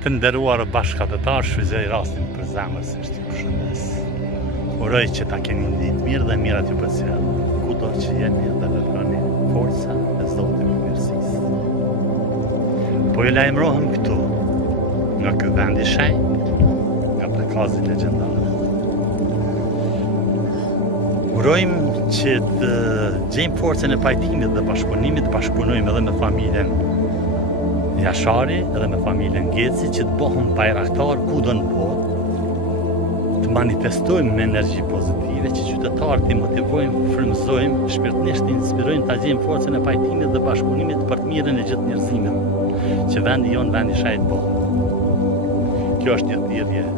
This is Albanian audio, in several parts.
Të nderuar bashkëdhetar, shfrytëzoj rastin për zemërsisht ju përshëndes. Uroj që ta keni një ditë mirë dhe mirat ju përcjell, kudo që jeni dhe veproni forca e Zotit të mirësisë. Po ju lajmërohem këtu, nga ky vend i shenjtë, nga prekazi legjendare. Urojmë që të gjejmë forcën e pajtimit dhe bashkëpunimit, të bashkëpunojmë edhe me familjen Jashari edhe me familjen Geci, që të bëhem bajraktar kudo në botë, të manifestojmë me energji pozitive, që qytetarët të motivojmë, frymëzojmë, shpirtnisht të inspirojmë ta gjejmë forcën e pajtimit dhe bashkëpunimit për të mirën e gjithë njerëzimit, që vendi jonë vendi shajt bëhet. Kjo është një thirrje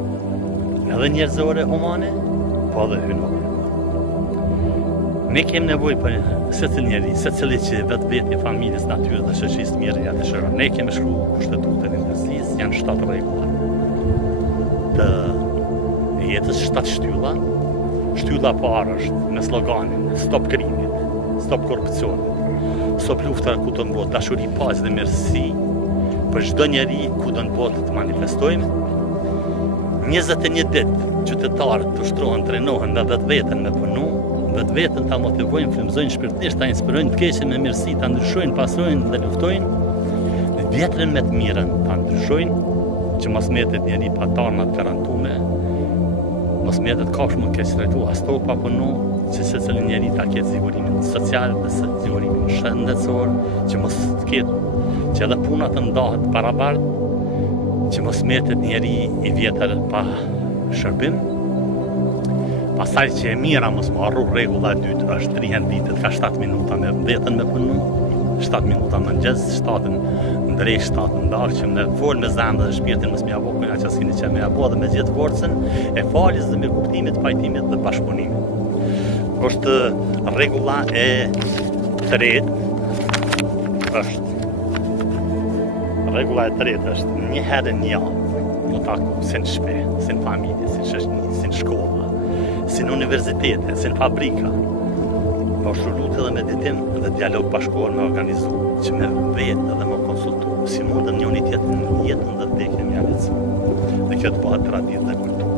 edhe njerëzore humane, po edhe hynore. Ne kemi nevojë për secili njeri, secili që vetë familjes, natyrës dhe shoqërisë mirë ja dëshiron. Ne kemi shkruar kushtetutën e ndërsisë, janë 7 rregulla të jetës, 7 shtylla. Shtylla e parë është me sloganin Stop krimit, Stop korrupsionit, Stop lufta ku të mbot dashuri, paqe dhe mirësi për çdo njeri ku do në botë të manifestojmë. 21 ditë qytetarët të ushtrohen, trenohen me vetveten me punu, vetën ta motivojnë, frymëzojnë shpirtnisht, ta inspirojnë të keqen me mirësi, ta ndryshojnë, pasojnë dhe luftojnë, vjetrën me të mirën ta ndryshojnë, që mos mbetet njeri pa tarmat garantume, mos mbetet kafsh më keq trajtu, as to pa punu, që secili njeri ta ketë sigurimin social dhe sigurimin shëndetësor, që mos të ketë, që edhe puna të ndahet barabartë, që mos mbetet njeri i vjetër pa shërbim. Pastaj që e mira mos më harru, rregulla e dytë është rihen ditët ka 7 minuta me vetën me punu, 7 minuta më mëngjes, 7 në drekë, 7 në darkë, që me fol me zemrën dhe shpirtin mos më apo kujna që s'keni që me apo dhe me gjithë forcën e faljes dhe me kuptimit, pajtimit dhe bashkëpunimit. Është rregulla e tretë është rregulla e tretë është një herë në javë, në taku, si në shtëpi, si në familje, si në shoqëri, si në shkolla, si në universitete, si në fabrika. Po shurlut edhe meditim dhe dialog bashkëkor me organizu, që me vetë edhe me konsultu, si mundën njëri tjetrin në jetën dhe vdekjen me lecu. Dhe kjo të bëhet traditë dhe kulturë.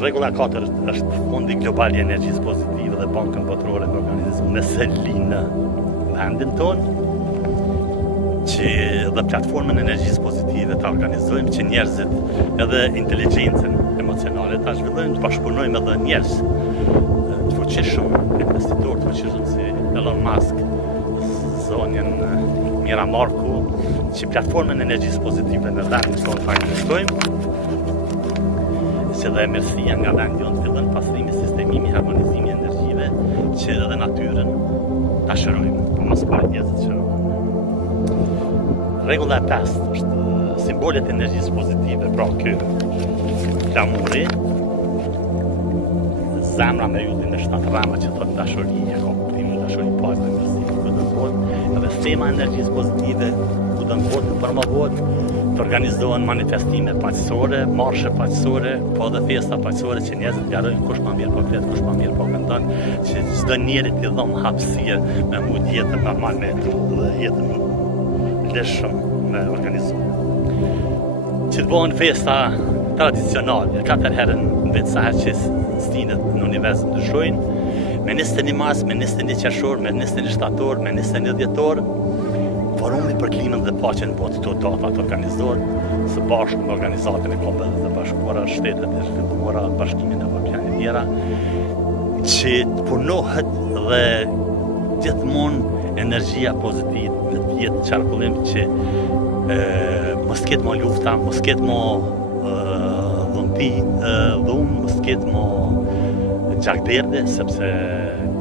Rregulla 4 është Fondi Global i Energjisë Pozitive dhe Bankën Botërore me organizu me seli në vendin tonë, që dhe platformën e energjisë pozitive ta organizojmë, që njerëzit edhe inteligjencën emocionale ta zhvillojmë, të bashkëpunojmë edhe njerëz të fuqishëm, investitorë të fuqishëm si Elon Musk, zonjën Miramarku, që platformën e energjisë pozitive në vendin tonë ta investojmë, që dhe mirësia nga vendi jonë të fillon, pastrimi, sistemimi, harmonizimi i energjive, që edhe natyrën ta shërojmë, po mos pa njerëzit shërojmë. Rregulla e 5 është simbolet e energjisë pozitive, pra ky flamuri, zemra me yllin me 7 rrama që thotë dashuri, e ka kuptimin dashuri, paqe dhe mirësi, ku do të botë, edhe tema e energjisë pozitive, ku do të botë të promovohet, të organizohen manifestime paqësore, marshe paqësore, po edhe festa paqësore, që njerëzit t'jarojnë kush ma mirë po flet, kush ma mirë po këndon, që çdo njeri t'i dhom hapësirë me mund jetën normal me dhe jetën leshëm me organizu. Që të bëhen festa tradicionale, 4 herën në vit, sa herë që stinet në univers ndryshojnë, me 21 mars, me 21 qershor, me 21 shtator, me 21 dhjetor, forumi për klimën dhe paqen në botë, këto data të organizohet së bashku me organizatën e kombeve të bashkuara, shtetet e zhvilluara, bashkimin evropian e tjera, që të punohet dhe gjithmonë energjia pozitive dhe të jetë qarkullim që mos ketë më lufta, mos ketë më dhunë, mos ketë më gjakderde, sepse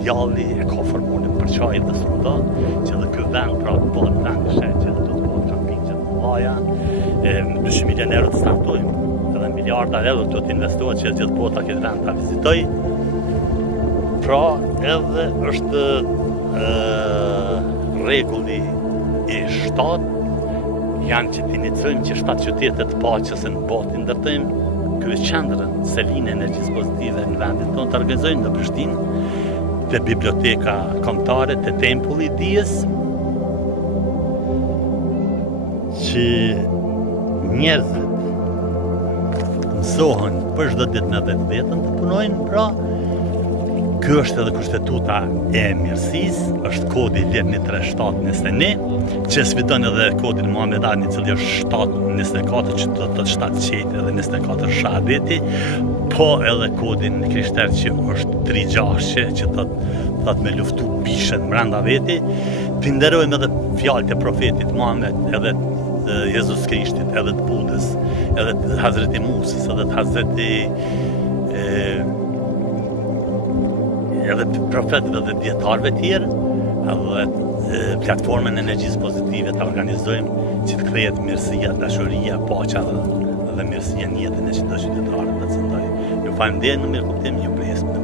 djalli e ka formunin për qaj dhe sunda, që dhe ky vend pra të bëhet vend i shenjtë, që dhe do të bëhet kampingje të mëdha, 200 milionë euro të startojmë, edhe miliardar euro të investohet që gjithë bota këtë vend ta vizitoj. Pra edhe është rregulli i 7 janë që t'iniciojmë që 7 qytete të paqes në botë ndërtojmë ky qendrën selinë e energjisë pozitive në vendin tonë, të organizojnë në Prishtinë, te biblioteka kombëtare, te tempulli i dijes, që njerëzit mësohen për çdo ditë me vetë vetën të punojnë, pra ky është edhe kushtetuta e mirësisë, është kodi Lirni 3721, që sfidon edhe kodin Muhamedani, i cili është 724, që do të thotë 7 qejtë edhe 24 shahadeti, po edhe kodin krishter që është 3-6, që thot me luftu bishën brenda veti. Të nderojmë edhe fjalët e profetit Muhammed, edhe Jezus Krishtit, edhe të Budës, edhe të Hazreti Musës, edhe të Hazreti edhe të profetëve dhe dietarëve tjerë, edhe platformën e energjisë pozitive të organizojmë që të krijet mirësia, dashuria, paqja dhe mirësia në jetën e çdo qytetarit të cëndoj. Ju falenderoj në mirëkuptim, ju presim.